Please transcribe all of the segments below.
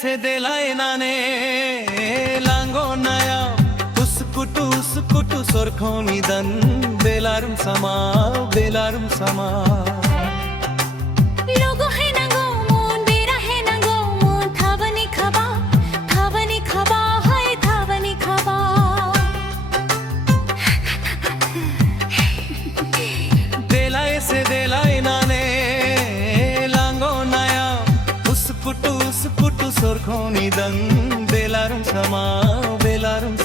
से देलाय नाने लांगो नया uskutu sorkhoni dan belarum sama logo hai nango mon bera hai nango mon thavani khaba hai thavani khaba delay se delay nane lango naya uskutu sorkhoni dan belarum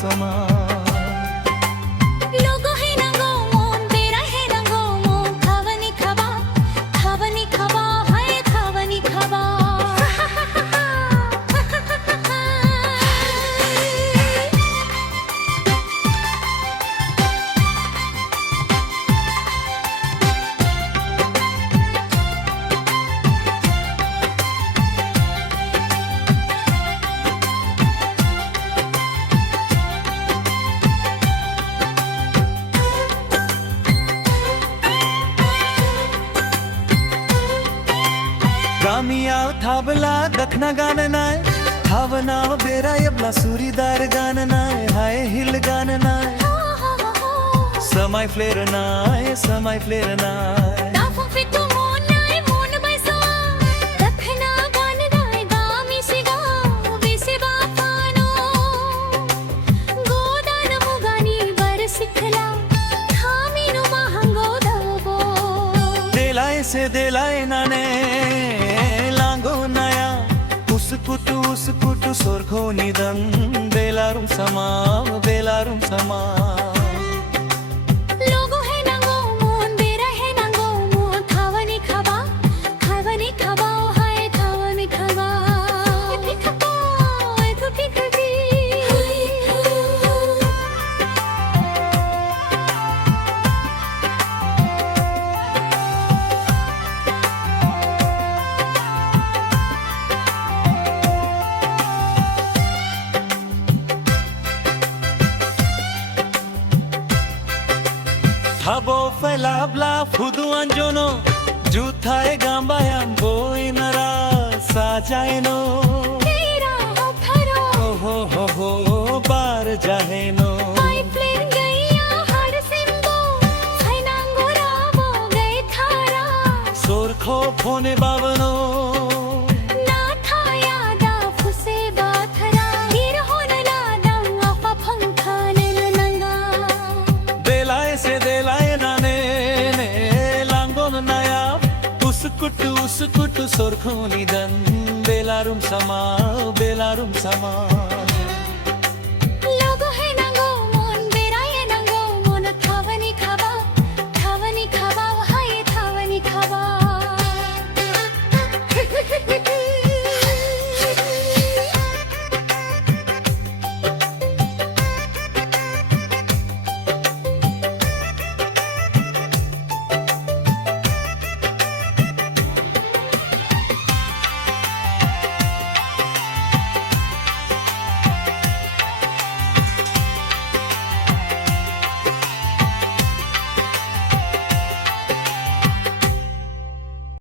sama logo hai nango mon bera hai nango mon thavani khaba hai thavani khaba गामिया थाबला दखना गान नाय थावना बेरा यबला सूरीदार गान नाय हाय हिल गान नाय समय फ्लेर नाय दाफो फितु मोन नाय मोन बैसा दखना गान नाय गामी सिगा विसे बापानो गोदान मुगानी बर सिखला थामीनु महंगो दबो देलाय से देलाय नाने uskutu sorkhoni dan belarum sama logo hai nango mon bera hai nango mon thavani khaba hai thavani khaba Habo felabla fudu anjono juthae gambayam boinara sajaino tera tharo ho bar jaheno pipeline gaiya har simbo sainango rabo gai thara sorkho phone bavano na thaya da fuse bathara hir hon na dam afa phangkhan nanga delay se uskutu sorkhoni dan belarum sama